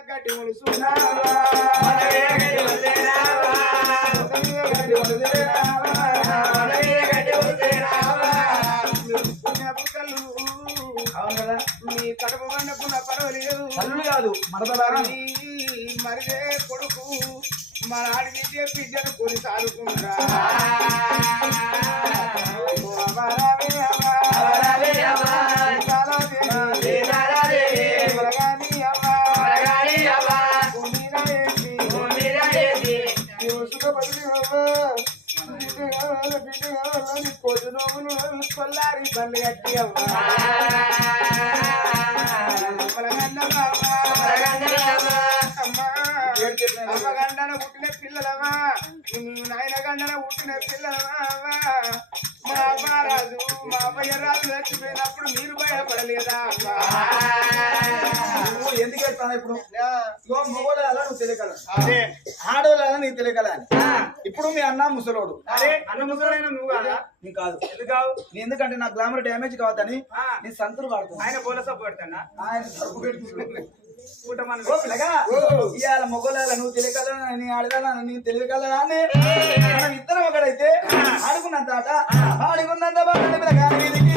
గడ్డి మీ కడుపు పండుకున్న పర్వాలేదు కాదు మరదలారా మరిదే కొడుకు మన ఆడికి బిడ్డను కొని సాదుకుంటా కొల్లారి బండి కట్టి అమ్మగండన పుట్టిన పిల్లలమా నాయన గండన పుట్టిన పిల్లలమా అవ్వా? మా అబ్బారాజు మా అబ్బయ్య రాజు చచ్చిపోయినప్పుడు మీరు భయపడలేదా? నువ్వు ఎందుకు ఎత్తాను ఇప్పుడు? మొగోళ్ళ నువ్వు తెలియకల? అదే. ఆడవాళ్ళ నీకు తెలియకల అని? ఇప్పుడు మీ అన్న ముసలోడు. అరే అన్న ముసలైన నువ్వు కాదా? నీ కాదు. ఎందుకు కావు? నీ ఎందుకంటే నా గ్లామర్ డ్యామేజ్ కావద్దని నీ సంతులు వాడుతాను ఆయన ఆయన పెట్టుకుంటాడు. ఊట మన ఓ పిల్లగా ఇవాళ మొగోళ్ళ నువ్వు తెలియకల నీ ఆడదాల నీ తెలియకల అని మనం ఇద్దరం ఒకడైతే ఆడుకున్నంత ఆట ఆడుకున్నంత బాగా పిల్లగా. వీధికి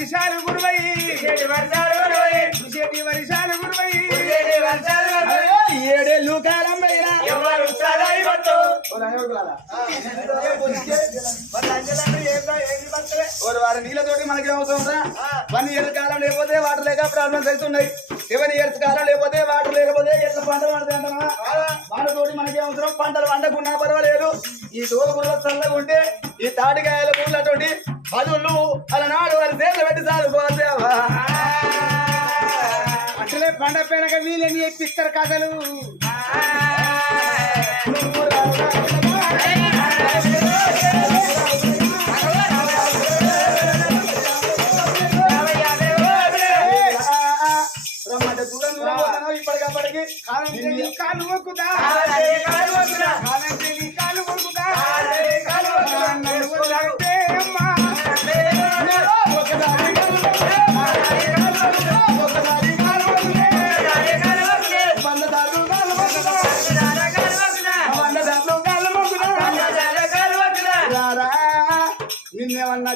కృషి గురువై. కృషి వారి నీళ్ళతోటి మనకి అవసరం రా? వన్ ఇయర్స్ కాలం లేకపోతే వాటర్ లేక ప్రాబ్లమ్స్ అవుతున్నాయి. సెవెన్ ఇయర్స్ కాలం లేకపోతే వాటర్ లేకపోతే ఎట్లా పంట వాటితోటి మనకి అవసరం? పంటలు పండకున్నా పర్వాలేదు. ఈ తోగుల చల్లగా ఉంటే ఈ తాటికాయల పూలతోటి పదులు అలనాడు వారి చేతులు పెట్టి సాదుకోవచ్చేవా పండ పెనక వీళ్ళని చెప్పిస్తారు కథలు. పోతున్నావు ఇప్పటికప్పటికి కాలంటే నీ కాలు మొక్కుదా కాలంటే నీ కాలు మొక్కుదా.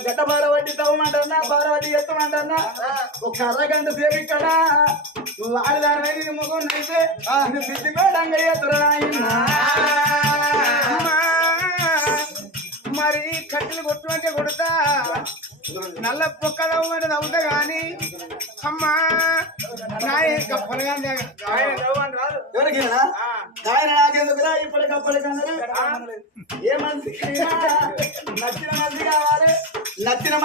నిన్నేమన్నా గడ్డ బారవడ్డి తవ్వమంటన్నా బారవడ్డి ఎత్తమంటన్నా ఒక అరగంట సేపు ఇక్కడ. నువ్వు ఆడదాని ముఖం నైతే నువ్వు సిద్ధిపేటంగా ఎత్తురా. మరి కట్టెలు కొట్టుమంటే కొడతా. నల్ల పొక్కదవ్వమంటే నవ్వుతా గాని అమ్మా నాయ ఆయన నాకెందుకురా ఇప్పటికప్పటికన్నారు ఏ నచ్చిన మనిషి కావాలి. నచ్చిన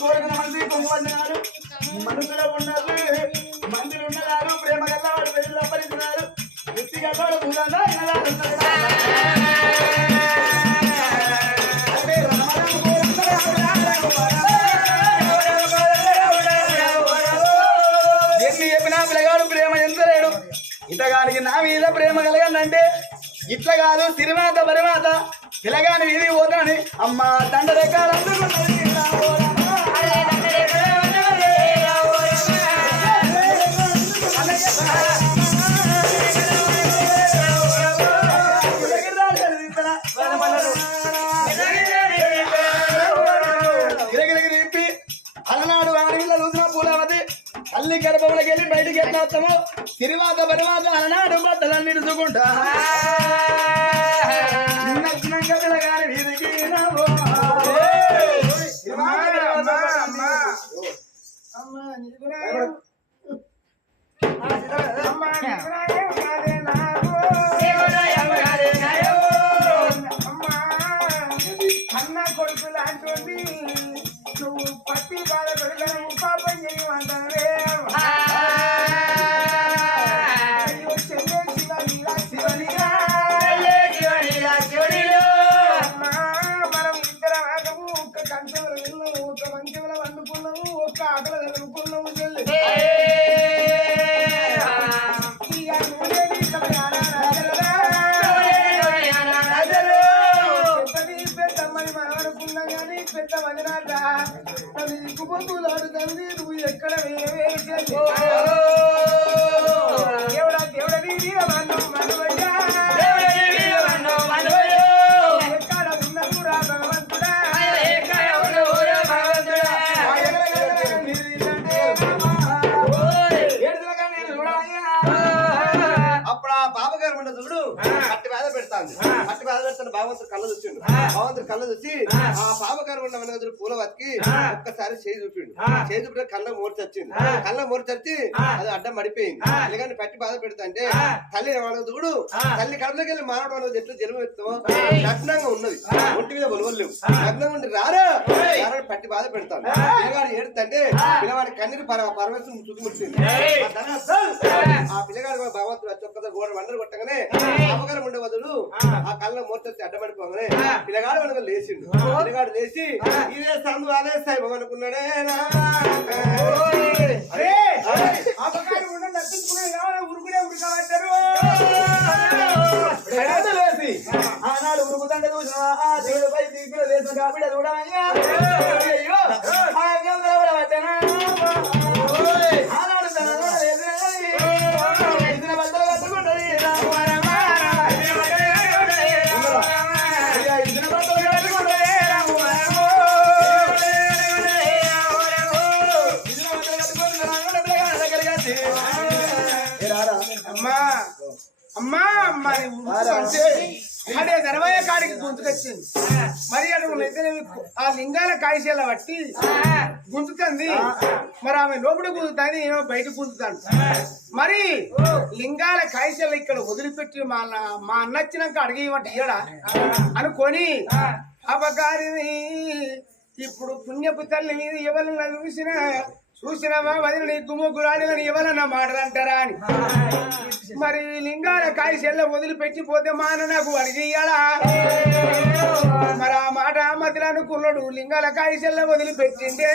కోరిన మనిషి కుంభవచ్చినారు మనుషులు ఉన్నారు మందులు ఉన్నారు ప్రేమ గల్ల వాడు పెళ్ళి అప్పరించినారు కూడా భూదంగా ఇంతగానికి నా మీద ప్రేమ కలగందంటే ఇట్లా కాదు సిరిమాత పరిమాత. పిలగాని వీధి పోతాని అమ్మ తండ అందుకున్నది సిరిమాత పరిమాత అలనాడు బట్టలను నిలుచుకుంటా. la verdad. మన పూల బతికి ఒక్కసారి చేయి చూపిండు. చేయి చూపిన కళ్ళ మూర్చి వచ్చింది. కళ్ళ మూర్చి వచ్చి అది అడ్డం మడిపోయింది ఇలాగని పట్టి బాధ పెడుతుంటే తల్లి చూడు. తల్లి కళ్ళకి వెళ్ళి మానవుడు అనేది ఎట్లా జన్మ ఎత్తామో నగ్నంగా ఉన్నది. ఒంటి మీద బొలవలు లేవు. నగ్నంగా ఉండి రారా? పట్టి బాధ పెడతాను పిల్లగాడు ఏడుతుంటే పిల్లవాడి కన్నీరు పర పరమేశ్వరం చుట్టుముట్టింది. ఆ పిల్లగాడు భగవంతుడు ఒక్కసారి గోడ వండలు కొట్టగానే అపకారం ఉండే బదులు ఆ. కళ్ళ మూర్తి అడ్డపడిపోగానే పిల్లగాడు మనకు లేచిండు. పిల్లగాడు లేచి ఇదే సందు అదే సైబం అనుకున్నాడే ఉరుకునే లేసి ఆనాడు ఉరుకుతంటే చూసినా ఆ దేవుడిపై తీపిలో దేశం కాబట్టి చూడమయ్యా. అయ్యో. అంటే అంటే ధనమయ్య కాడికి గుంతుకొచ్చింది మరి అడుగు నిద్ర ఆ లింగాల కాయశీల బట్టి గుంతుతుంది మరి ఆమె లోపల గుంతుతాను నేను బయట గుంతుతాను మరి లింగాల కాయశీల ఇక్కడ వదిలిపెట్టి మా అన్న- మా అన్న వచ్చినాక అడిగేయమంటే ఇయ్యడా? అనుకొని అపకారిని ఇప్పుడు పుణ్యపు తల్లి మీద ఎవరన్నా చూసినా చూసినావా? వదిలి నీ గుమ్ముగురాడిలని ఎవరన్నా మాటలంటారా అని. మరి లింగాల కాయ చెల్ల వదిలిపెట్టిపోతే మా అన్న నాకు అడిగియ్యాలా మరి ఆ మాట మధ్యలో అనుకున్నాడు లింగాల కాయ చెల్ల వదిలిపెట్టిందే.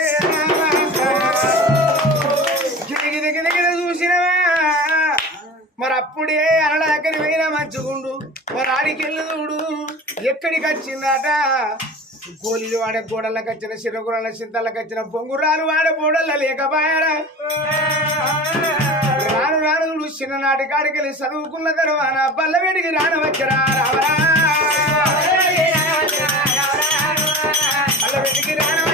గిది గిది గిది చూసినవా? మరి అప్పుడే అనడాకని పోయినా మంచుకుండు మరి ఆడికెళ్ళి చూడు ఎక్కడికి వచ్చిందట? గోళీలు వాడే గోడలకు వచ్చిన శిరగురాల చింతలకు వచ్చిన పొంగురాలు వాడే గోడల లేకపోయారా? రాను రాను నువ్వు చిన్ననాటి కాడికెళ్ళి చదువుకున్న తర్వాత బల్లవేడికి రాన వచ్చరా? రావరా? బల్లవేడికి రాను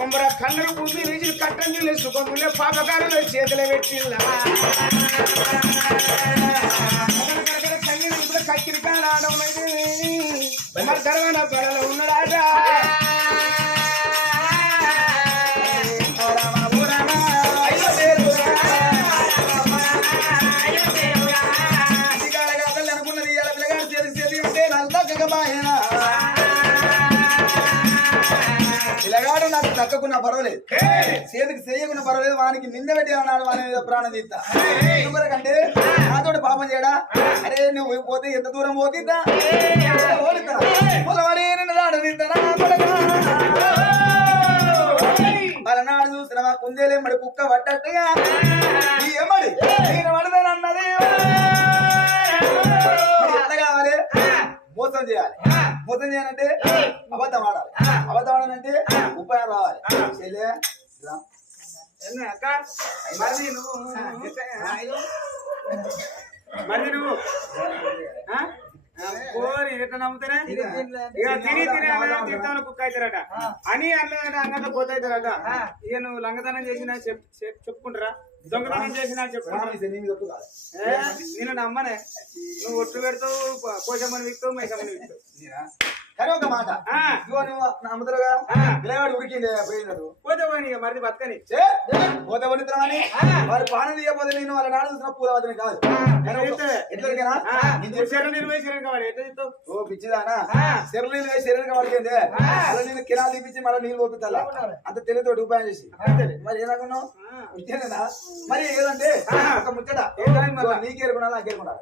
కొందర కన్నరు ముందు వీజులు కట్టం నీళ్ళు సుఖములే పాపకారులు చేతులు పెట్టిల్లా కన్నీరు ఇప్పుడు కక్కిరికా రావడం దక్కకున్నా పర్వాలేదు. చేతికి చేయకున్నా పర్వాలేదు వానికి నింద పెట్టి అన్నాడు వాని మీద ప్రాణం తీస్తా. ఎందుకంటే నాతోటి పాపం చేయడా? అరే నువ్వు పోతే ఎంత దూరం కొడకా? మలనాడు చూసిన కుందేలే మరి కుక్క పట్టట్టుగా ఎమ్మడి నేను పడతానన్నది మోసం చేయాలి. మోసం చేయాలంటే అబద్ధం ఆడాలి. అబద్ధం ఆడాలంటే ఉపాయం రావాలి. చెల్లె మరి నువ్వు? మరి నువ్వు? ఎట్లా నమ్ముతానే? ఇక తిని తిని అన్నదాన్ని తింటాను కుక్క అవుతారట. అని అన్నదంటే అన్నట్టు పోత అవుతారట ఇక నువ్వు లంగతనం చేసినా చెప్ చెప్- చెప్పుకుంటారా? దొంగతనం చేసినా నేను నమ్మనే. నువ్వు ఒట్టు పెడతావు పోషమ్మని విక్తావు మైసమ్మని విక్తావు? కానీ ఒక మాట. ఆ, ఇదిగో నువ్వు నమ్ముతారుగా ఆ. పిల్లగాడు ఉరికిండే పోయినాడు. పోతే పోయి మరిది బతకని. పోతే వండుతున్నామని వారి పానం తీయకపోతే నేను వాళ్ళ నాడు చూసిన పూల వదిన కాదు. చెప్పి- శరణ్ నిర్వహించారు కాబట్టి ఎట్లా చెప్తావు ఓ పిచ్చిదానా. ఆ. శరీరం వేసి శరీరం పడిపోయింది అలా నేను కిరాలు తీపించి మళ్ళీ నీళ్ళు పోపిద్దా అంత తెలియతోటి ఉపాయం చేసి. మరి ఏదనుకున్నావు మరి ఏదంటే ఒక ముచ్చట? నీకేరుకున్నా నాకేరుకున్నా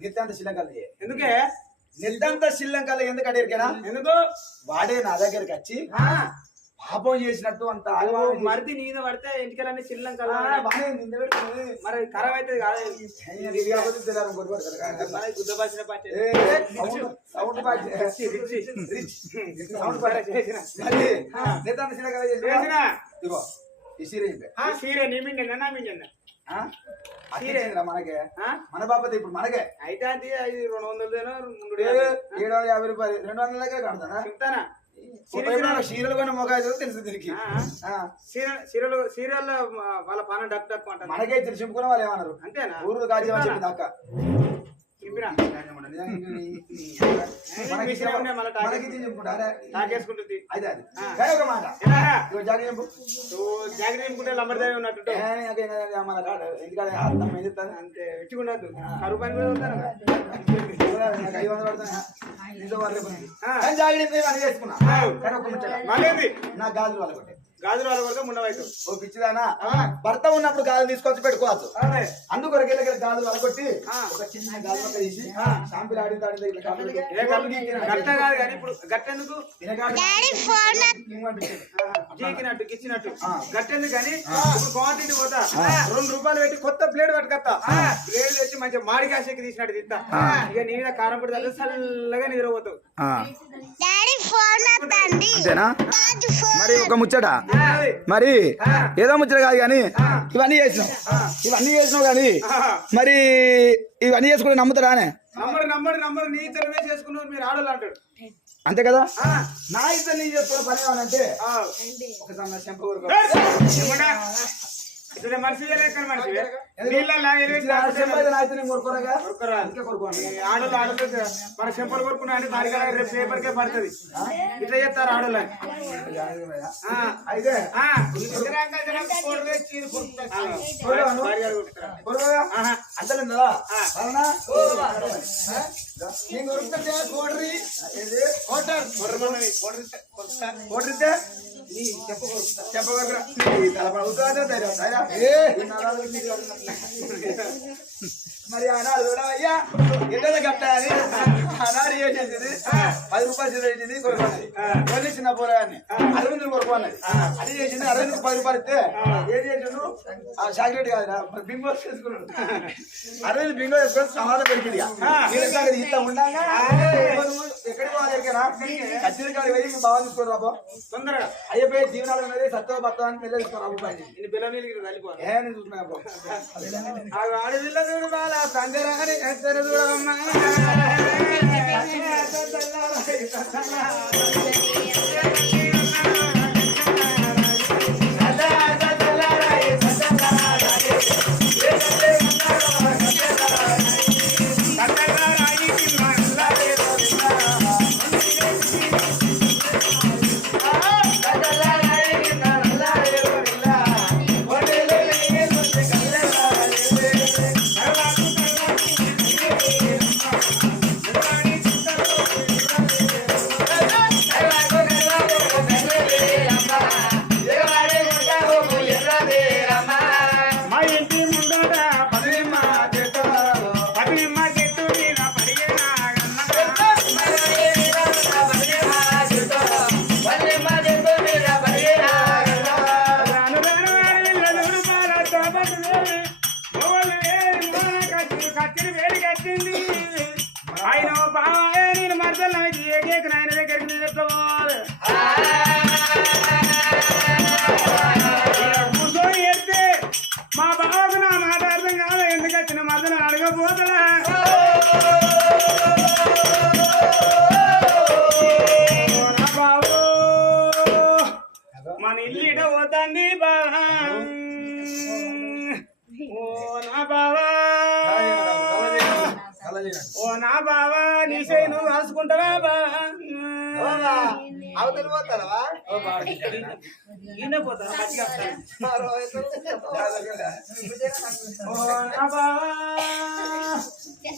నిత్యాంత శిల్లంకలు ఎందుకే? నిత్యాంత శిల్లంకలు ఎందుకు అడిగినా ఎందుకు? వాడే నా దగ్గరికి వచ్చి పాపం చేసినట్టు అంత మరిది నీద పడితే ఇంటికెళ్ళని పెడుతుంది. మరి ఖరాబ్ అవుతుంది కాదు. గుద్ద పచ్చి ఏ, సౌండ్ పాటి. సౌండ్ పాటి. చేసిన మళ్ళీ నిత్యాంత శిల్లంకలు చేసి చేసిన? ఇదిగో ఈ సీరియల్ ఆ, సీరే నీ మిండి నా మిండి? అట్లేదురా మనకే? మన బాపతి ఇప్పుడు మనకే? అయితే అది ఐదు రెండు వందలదేనో ఏడు వందల యాభై రూపాయలు రెండు వందల దగ్గర కడతానా? చెప్తానా? చీరలు కొన్ని మొగాయి తెలుసు దీనికి. సీరియల్ సీరియల్ వాళ్ళ పాన డక్ డక్ మనకే తెలిసి వాళ్ళు ఏమన్నారు? అంతేనా? ఊరు కాజీ చెప్పింది అక్క అది. కానీ ఒక మాట జాగ్రత్త జాగ్రత్త ఉన్నట్టు మన కాడ ఎందుకంటే అర్థం ఏం చెప్తాను అంతే కరువు ఐదు వందలు వాళ్ళు చేసుకున్నా. కానీ ఒక ముచ్చట మళ్ళీ నా గాజులు వాళ్ళ కొట్టే గాజులు వాళ్ళ వరకు ముండవైతు. ఓ పిచ్చిదానా? భర్త ఉన్నప్పుడు గాజులు తీసుకొచ్చి పెట్టుకోవచ్చు అదే అందుకొరకు వెళ్ళి గాజులు ఆ. ఒక చిన్న గాజు తీసి షాంపులు ఆడి గట్ట కాదు కానీ ఇప్పుడు గిచ్చినట్టు. ఆ. గట్టెందుకు కానీ ఇప్పుడు క్వాంటిటీ పోతా. రెండు రూపాయలు పెట్టి కొత్త ప్లేట్ పట్టుకొస్తా. ప్లేట్ తెచ్చి మంచిగా మాడి కాసేకి తీసినట్టు తింటా. ఇక నీ మీద కారం పొడి తల్లి చల్లగా నిద్రపోతావు. మరి ఒక ముచ్చట. మరి. ఏదో ముచ్చట కాదు కానీ ఇవన్నీ చేసినావు. ఇవన్నీ చేసినావు కానీ మరి ఇవన్నీ చేసుకుంటే నంబర్ నంబర్ నంబర్ నీ చేసుకున్నావు మీరు ఆడలు అంటాడు అంతే కదా? నా ఇద్దరు నీ చేసుకున్న పని. ఒకసారి ఇతడు మనిషి లెక్కన మనిషి. ఆడలు ఆడలు మన చెంపలు కొడుకున్నా అని దానికి రేపు పేపర్కే పడుతుంది. ఇట్లా చేస్తారు ఆడలు అని. ఆ, అయితే మరి ఆనాడు అయ్యా ఎక్కడ కట్టాలి ఆనాడు ఏం చేసింది? పది రూపాయలు చీర వేసింది కొనుక్కోన్నది. కొన్ని చిన్న పోరాన్ని. అరవింద్ కొనుక్కోన్నది అది చేసింది అరవింద్ పది రూపాయలు ఇస్తే ఏం చేసిండు? ఆ చాక్లెట్ కాదురా మరి బింగో చేసుకున్నాడు. అరవింద్ బింగో చేసుకొని సమాధానం పెరిగింది ఇంత ఉండగా ఎక్కడికి ఎక్కడా కచ్చేరి కాడి పోయి మీ బాగా చూసుకోరు రాబో తొందరగా. అయ్యపోయి జీవనాలు ఉన్నది సత్వ బత్త అని పిల్లలు తీసుకోరు రాబో పైన పిల్లలు ఏ నేను చూసుకున్నా పో. చూడు బాల పంజరంగని ఎత్తరు చూడమ్మా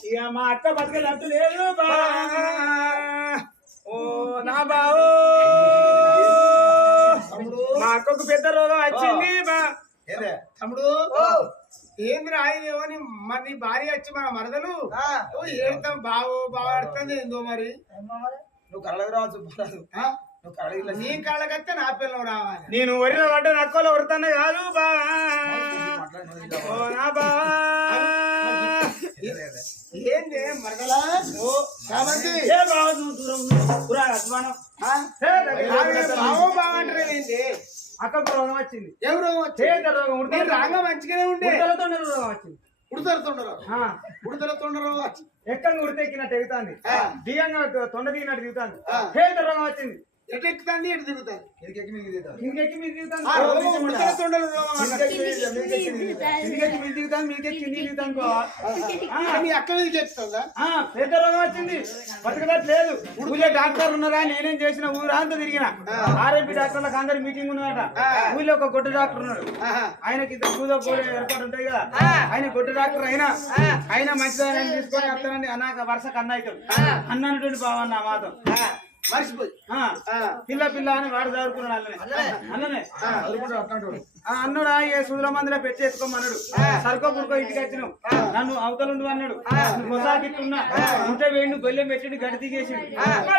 ఇక మా అక్క బతకలట్టు లేదు ఓ నా బావో మా అక్కకు పెద్ద రోగం వచ్చింది బా ఏదే? తమ్ముడు ఏంద్రా అని మరి నీ భార్య వచ్చి మన మరదలు ఏడతాం బావో బావ ఆడుతుంది ఏందో మరి? నువ్వు కళ్ళకి రావచ్చు నీ కాళ్ళకత్తే నా పిల్లలు రావాలి. నేను వరిలో పడ్డ నక్కలో ఉడతానే కాదు బావా ఓ నా బావా ఏంది మరదలా? ఓ సామంతి ఏ బావ నువ్వు దూరం. పురా అధ్వానం. ఏ, బావో బావ అంటారు ఏంటి అక్కకు రోగం వచ్చింది. ఎవరు చేత రోగం? ఉడత నేను రాగా మంచిగానే ఉండే. ఉడతలతో రోగం వచ్చింది. ఉడతల తొండరు ఆ, ఉడతల తొండరు ఎక్కంగా ఉడతెక్కినట్టు ఎగుతాంది. దిగంగా తొండ దిగినట్టు దిగుతాంది. చేత రోగం వచ్చింది? ఎటు ఎక్కుతాంది ఎటు మీ అక్క పెద్ద రోగం వచ్చింది. ఊళ్ళో డాక్టర్ ఉన్నారా? నేనేం చేసిన ఊరంతా తిరిగిన. ఆర్ఎంపీ డాక్టర్లకు అందరు మీటింగ్ ఉన్నదట. ఊళ్ళో ఒక గొడ్డు డాక్టర్ ఉన్నాడు. ఆయనకి ఇద్దరు కూడా ఏర్పాటు ఉంటాయి కదా. ఆయన గొడ్డు డాక్టర్ అయినా ఆయన మంచిదని తీసుకొని వస్తానని అన్నాక వరుసకు అన్న అవుతాడు అన్న అనేటువంటి బావన్న మాతో మర్చిపోయి. ఆ, పిల్ల పిల్ల అని వాడు చదువుకున్నాడు అన్ననే. అన్ననే. ఆ, అన్నాడా ఏ సూదుల మందిలో పెట్టి ఎత్తుకోమన్నాడు. సరుకో పురుకో ఇంటికి వచ్చినావు. నన్ను అవతలుండు అన్నాడు. కొసాకిట్టున్నా ఉంటే వేయండి గొల్లెం పెట్టిండు గడి దిగేసిండు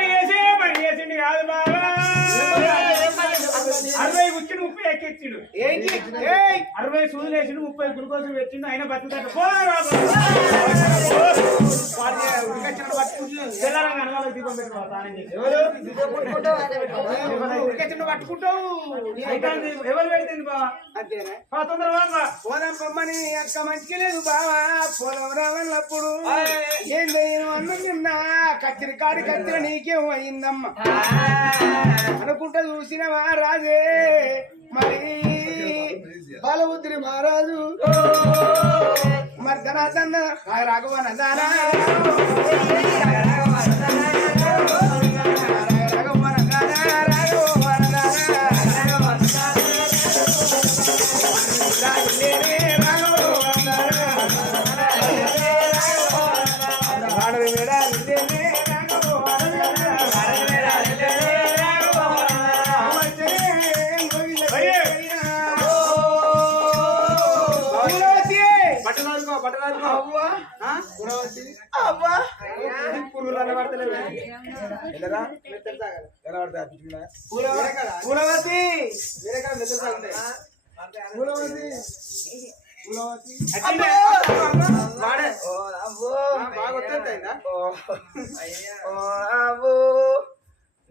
వేసే మరి వేసిండు కాదు బాబా అరవై ఉచ్చిండు ముప్పై ఎక్కిచ్చిండు. అరవై సూదులు వేసిండు ముప్పై గ్లూకోజ్ పెట్టిండు ఆయన బతుకుతాడు. తెల్లారంగా అనవాళ్ళకి దీపం పట్టుకుంటావు అయితే ఎవరు పెడుతుంది బావా అంతేనా ఆ, పోదాం పొమ్మని అక్క మంచిగా లేదు బావా పోదాం రావన్నప్పుడు ఏం నేను అన్నం తిన్నా కత్తిరి కాడి కత్తిర నీకేం అయిందమ్మా అనుకుంటా చూసినవా రాజే మరి బాలబుద్ధిని మహారాజు మరి ధనాదన్న రాఘవన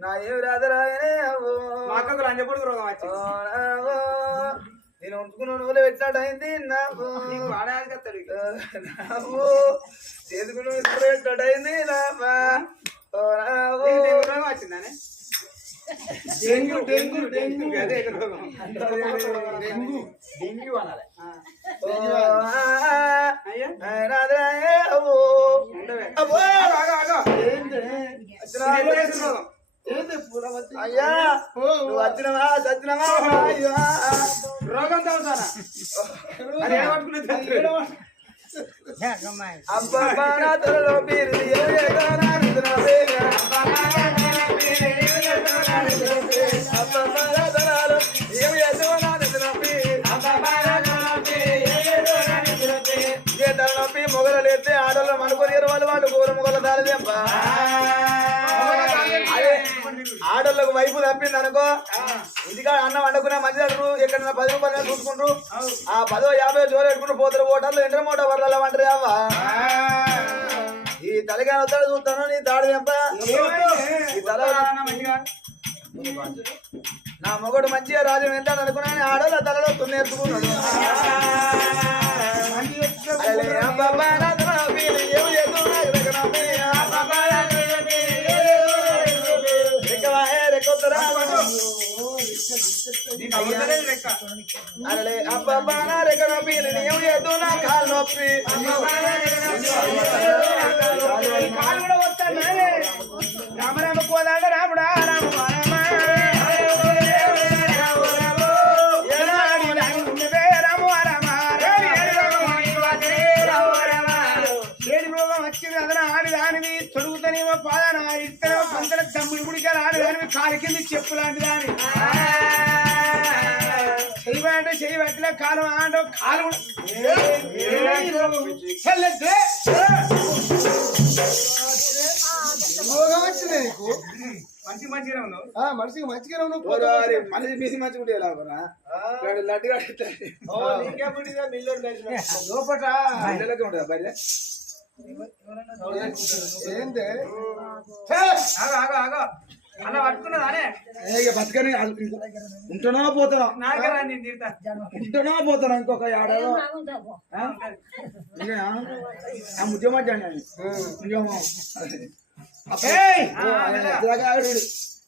నా ఏమి రాదరాయనే అవ్వో మా అక్కకు లంజపొడుగు రోగం వచ్చింది నేను ఉంచుకున్న నువ్వులే పెట్టినట్టు అయింది. నాకు నీకు చేసుకున్న పెట్టినట్టు అయింది. నీకు డెంగ్యూ డెంగ్యూ డెంగ్యూ డెంగ్యూ. అదే డెంగ్యూ. డెంగ్యూ. అనాలి. అయ్యా. నువ్వు వచ్చినవా? సచ్చినవా? అయ్యా. రోగం తవ్వుతానా అది మొగలు లేస్తే ఆడోళ్ళు మనుకొని వాళ్ళు వాళ్ళు కూర మొగల అదే ఆడోళ్ళకు వైపు తప్పింది అనుకో ఇంటికా అన్నం వండుకున్నా మంచి అంటారు ఎక్కడన్నా పది రూపాయలు చూసుకుంటారు ఆ పదో యాభై జోలు పెట్టుకుంటూ పోతారు ఓటర్లు ఎంటర్ మూట వర్రాల వంటరి అవ్వ ఈ తలగాని వస్తాడు చూస్తాను నీ దాడి దెబ్బ ఈ తల మంచిగా నా మొగడు మంచిగా రాజు వెళ్తాడు అనుకున్నా ఆడోళ్ళ తలలో తున్ని ఎత్తుకున్నాడు అరే అబ్బబ్బా నా తల పీరు ఏమి చేద్దు నాకు దగ్గర పీరు. అబ్బబ్బా నా తల పీరు రెక్కవా, ఏ రెక్కొత్తరా? నీకు అవుతలేదు లెక్క అరే అబ్బబ్బా నా రెక్క నొప్పి నేను ఏమి చేద్దు నా కాలు నొప్పి ఈ కాలు కూడా వస్తాను రామ రామ కోదాడ రాముడా రామ రామ తొడుగుతానేమో పాదాన ఇస్తేనేమో తమ్ముడు గుడికి ఆడి దానివి కాలు కింద చెప్పు లాంటి దాని పెట్టలే కాలు ఆడో కాలు వచ్చింది నీకు. మంచి మంచిగా ఉన్నావు. ఆ, మనిషికి మంచిగానే ఉన్నావు మనిషి మీసి మంచిగా ఉంటే లడ్డుగా ఇట్టాడు. లోపట. పిల్లలకి ఉంటుందా బర్రె? ఏందే? ఆగు ఆగు ఆగు. అలా పట్టుకున్నదానే బతకని ఉంటున్నా పోతున్నా. నాకరా నేను తీరుతా ఉంటున్నా పోతున్నా ఇంకొక ఏడాది ఆ? ఇంకా ఆ? ముద్యమా ముద్యమా. ఏయ్!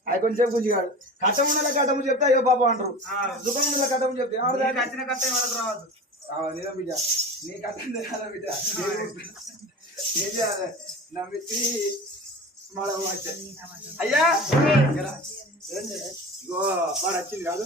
అవి కొంచెం గుంజిగాడు కట్టముండల కట్టము చెప్తే అయ్యో పాప అంటారు. దుకాణంలో కట్టము చెప్తే కట్ట ఆ, నిజం బిడ్డ. నీ కట్టం తెలాలా బిడ్డ? ఏం చేయాలి? నమ్మితి అయ్యా! ఇగో వాడు వచ్చింది కాదు.